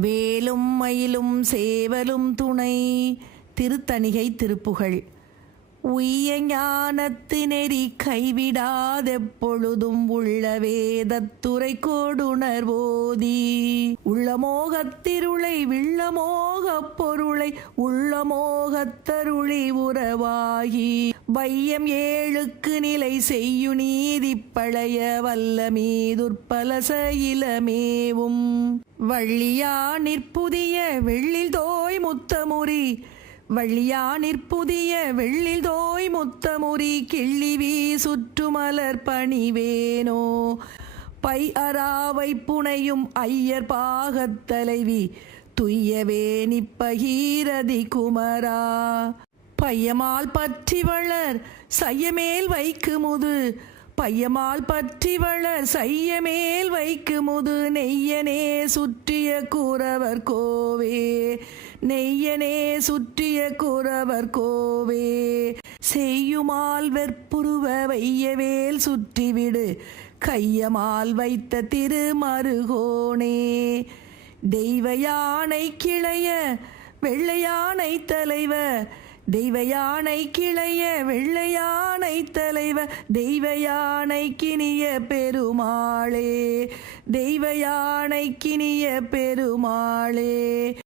வேலும் மயிலும் சேவலும் துணை. திருத்தணிகை திருப்புகழ். உய்ய ஞானத்து நெறி கைவிடாதெப்பொழுதும் உள்ள வேதத்துறை கோடுணர்வோதி. உள்ளமோகத்திருளை விள்ளமோகப் பொருளை உள்ளமோகத்தருளி உறவாகி. வையம் ஏழுக்கு நிலை செய்யு நீதி பழைய வல்ல மீதுற்பலச இளமேவும். வள்ளியா நிற்புதிய வெள்ளில் தோய் முத்தமுறி. வள்ளியா நிற்புதிய வெள்ளில் தோய் முத்தமுறி. கிள்ளிவி சுற்றுமலர் பணிவேனோ. பை அராவை புனையும் ஐயர் பாகத்தலைவி துய்யவே நிப்பகீரதி குமரா. பையமால் பற்றி வளர் சையமேல் வைக்குமுது. பையமால் பற்றி வளர் சையமேல் வைக்குமுது. நெய்யனே சுற்றிய குறவர் கோவே. நெய்யனே சுற்றிய குறவர் கோவே. செய்யுமால் வெற்புருவ வையவேல் சுற்றிவிடு. கையமால் வைத்த திருமருகோனே. தெய்வ யானை கிளைய வெள்ளையானை தலைவ. தெய்வ யானை கிளைய வெள்ளையானை தலைவ. தெய்வ யானை கினிய பெருமாளே. தெய்வ யானை கினிய பெருமாளே.